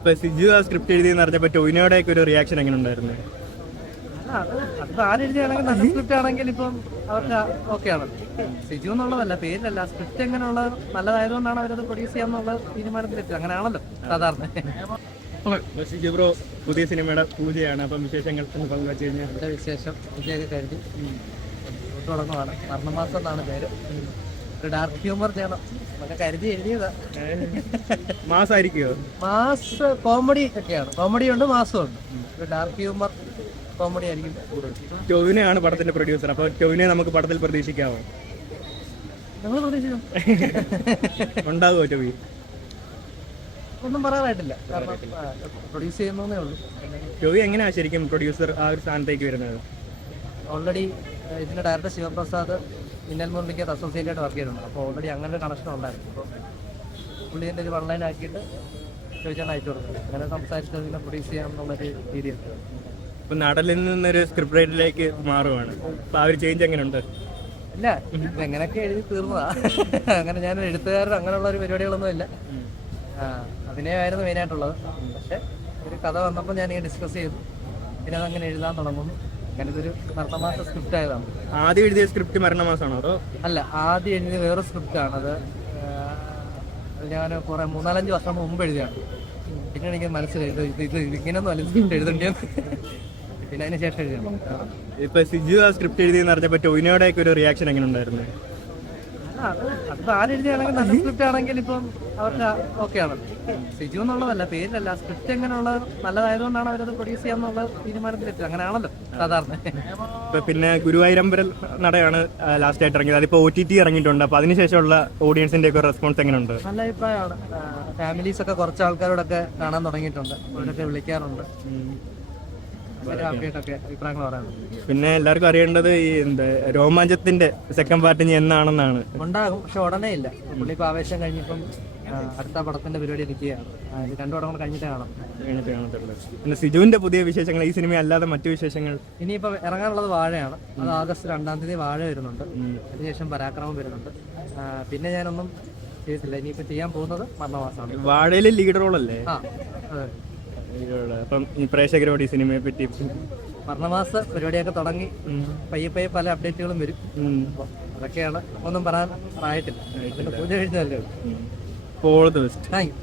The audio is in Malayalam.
ഇപ്പൊ സിജു ആ സ്ക്രിപ്റ്റ് എഴുതിയെന്ന് അറിഞ്ഞപ്പോൾ ടോവിനോയുടെയൊക്കെ ഒരു റിയാക്ഷൻ എങ്ങനെ ഉണ്ടായിരുന്നു? അത് ആരെഴുതിയാണെങ്കിൽ നല്ല സ്ക്രിപ്റ്റ് ആണെങ്കിൽ ഇപ്പം അവർക്ക് ഓക്കെ ആണ്. സിജു എന്നുള്ളതല്ല, പേരിലല്ല, സ്ക്രിപ്റ്റ് എങ്ങനെയുള്ള നല്ലതായതുകൊണ്ടാണ് അവരത് പ്രൊഡ്യൂസ് ചെയ്യാന്നുള്ള തീരുമാനത്തിലെത്തി. അങ്ങനെയാണല്ലോ സാധാരണ. സിജു ബ്രോ പുതിയ സിനിമയുടെ പൂജയാണ്, അപ്പം വിശേഷങ്ങൾ പങ്കുവച്ചു കഴിഞ്ഞാൽ എൻ്റെ വിശേഷം വിജയൊക്കെ കഴിഞ്ഞ് തുടങ്ങുവാണ്. മരണമാസം എന്നാണ് പേര്. ഒരു ഡാർക്ക് ഹ്യൂമർ ചെയ്യണം എന്നൊക്കെ കരുതി എഴുതിയതാ. മാസമായിരിക്കുമോ? മാസ് കോമഡി ഒക്കെയാണ്, കോമഡി ഉണ്ട് മാസം ഉണ്ട്. ഒരു ഡാർക്ക് ഹ്യൂമർ കോമഡി ആയിരിക്കും കൂടുതൽ. ടോവിനോയാണ് പടത്തിന്റെ പ്രൊഡ്യൂസർ, അപ്പോൾ ടോവിനെ നമുക്ക് പടത്തിൽ പ്രതീക്ഷിക്കാമോ? നിങ്ങൾ പ്രതീക്ഷിക്കും ഉണ്ടാകുമോ ടോവി? ഒന്നും പറയാനായിട്ടില്ല, കാരണം പ്രൊഡ്യൂസ് ചെയ്യുന്നേ ഉള്ളൂ. ടോവി എങ്ങനെയാ ശരിക്കും പ്രൊഡ്യൂസർ ആ ഒരു സ്ഥാനത്തേക്ക് വരുന്നത്? ഓൾറെഡി ഇതിൻ്റെ ഡയറക്ടർ ശിവപ്രസാദ് മിന്നൽ മുരളിക്കകത്ത് അസോസിയേറ്റായിട്ട് വർക്ക് ചെയ്തിട്ടുണ്ട്. അപ്പോൾ ഓൾറെഡി അങ്ങനെ ഒരു കണക്ഷൻ ഉണ്ടായിരുന്നു. അപ്പോൾ പുള്ളിൻ്റെ ഒരു വൺലൈൻ ആക്കിയിട്ട് ചോദിച്ചാൽ അയച്ചു കൊടുക്കും. അങ്ങനെ സംസാരിച്ചിട്ട് ഇതിനെ പ്രൊഡ്യൂസ് ചെയ്യാമെന്നുള്ളൊരു രീതിയുണ്ട്. ഇപ്പൊ നടലിൽ നിന്നൊരു സ്ക്രിപ്റ്റ് റൈറ്ററിലേക്ക് മാറുവാണ്, അപ്പൊ ആ ഒരു ചേഞ്ച് എങ്ങനെയുണ്ട്? ഇല്ല, എങ്ങനെയൊക്കെ എഴുതി തീർന്നതാ. അങ്ങനെ ഞാൻ എഴുത്തുകാരൻ അങ്ങനെയുള്ള ഒരു പരിപാടികളൊന്നും ഇല്ല. അഭിനയമായിരുന്നു മെയിനായിട്ടുള്ളത്. പക്ഷെ ഒരു കഥ വന്നപ്പോൾ ഞാനിങ്ങനെ ഡിസ്കസ് ചെയ്തു, പിന്നെ അതങ്ങനെ എഴുതാൻ തുടങ്ങുന്നു. അങ്ങനെ ഇതൊരു മരണമാസ സ്ക്രിപ്റ്റ് ആയതാണ്. ആദ്യം എഴുതിയ സ്ക്രിപ്റ്റ് മരണമാസമാണോ അതോ? അല്ല, ആദ്യം എഴുതിയ വേറെ സ്ക്രിപ്റ്റാണത്. ഞാൻ കുറെ 3-4 വർഷം മുമ്പ് എഴുതിയാണ്. പിന്നെ എനിക്ക് മനസ്സിലായി ഇത് ഇങ്ങനെയൊന്നും അല്ല സ്ക്രിപ്റ്റ് എഴുതേണ്ടിയെന്ന്. പിന്നെ അതിന് ശേഷം എഴുതിയാണ്. ഇപ്പൊ സിജു ആ സ്ക്രിപ്റ്റ് എഴുതിയെന്ന് അറിഞ്ഞപ്പോൾ ടോവിനോയുടെയൊക്കെ ഒരു റിയാക്ഷൻ എങ്ങനെ ഉണ്ടായിരുന്നു? അത് ആരെഴുതിയാണെങ്കിൽ നല്ല സ്ക്രിപ്റ്റ് ആണെങ്കിൽ ഇപ്പം അവർക്ക് ഓക്കെ ആണ്. സിജു എന്നുള്ളതല്ല, പേരിലല്ല, സ്ക്രിപ്റ്റ് എങ്ങനെയുള്ള നല്ലതായതുകൊണ്ടാണ് അവരത് പ്രൊഡ്യൂസ് ചെയ്യാന്നുള്ള തീരുമാനത്തിലെത്തി. അങ്ങനെയാണല്ലോ സാധാരണ. പിന്നെ ഗുരുവായൂരമ്പലം നടയാണ് ലാസ്റ്റ് ആയിട്ട് ഇറങ്ങിയത്, അതിപ്പോ OTT ഇറങ്ങിയിട്ടുണ്ട്. അപ്പൊ അതിനുശേഷമുള്ള ഓഡിയൻസിന്റെ ഒക്കെ റെസ്പോൺസ് എങ്ങനെയുണ്ട്? നല്ല അഭിപ്രായമാണ്. ഫാമിലീസ് ഒക്കെ കുറച്ച് ആൾക്കാരോടൊക്കെ കാണാൻ തുടങ്ങിയിട്ടുണ്ട്, അവരൊക്കെ വിളിക്കാറുണ്ട്. അഭിപ്രായങ്ങൾ പറയാറുണ്ട്. പിന്നെ എല്ലാവർക്കും അറിയേണ്ടത് ഈ രോമാഞ്ചത്തിന്റെ സെക്കൻഡ് പാർട്ട് ഇനി എന്നാണെന്നാണ്. ഉണ്ടാകും, പക്ഷെ ഉടനെ ഇല്ല. പുള്ളി ഇപ്പൊ ആവേശം കഴിഞ്ഞിപ്പം അടുത്ത പടത്തിന്റെ പരിപാടി ഇരിക്കുകയാണ്. 2 പടങ്ങൾ കഴിഞ്ഞിട്ടേ കാണാം. പിന്നെ സിജുവിന്റെ പുതിയ വിശേഷങ്ങൾ, ഈ സിനിമ അല്ലാതെ മറ്റു വിശേഷങ്ങൾ? ഇനിയിപ്പോ ഇറങ്ങാനുള്ളത് വാഴയാണ്. അത് ആഗസ്റ്റ് 2-ാം തീയതി വാഴ വരുന്നുണ്ട്. അതിനുശേഷം പരാക്രമം വരുന്നുണ്ട്. പിന്നെ ഞാനൊന്നും ചെയ്തിട്ടില്ല. ഇനിയിപ്പോ ചെയ്യാൻ പോകുന്നത് മരണമാസമാണ്. വാഴയിലെ ലീഡ് റോൾ അല്ലേ? അതെ. അപ്പം ഈ പ്രേക്ഷകരോട് ഈ സിനിമയെ പറ്റി മരണമാസ പരിപാടിയൊക്കെ തുടങ്ങി പയ്യെ പല അപ്ഡേറ്റുകളും വരും. അതൊക്കെയാണ്, ഒന്നും പറയാൻ ആയിട്ടില്ല. പിന്നെ പൂജ കഴിഞ്ഞല്ലേ. All the best. Thank you.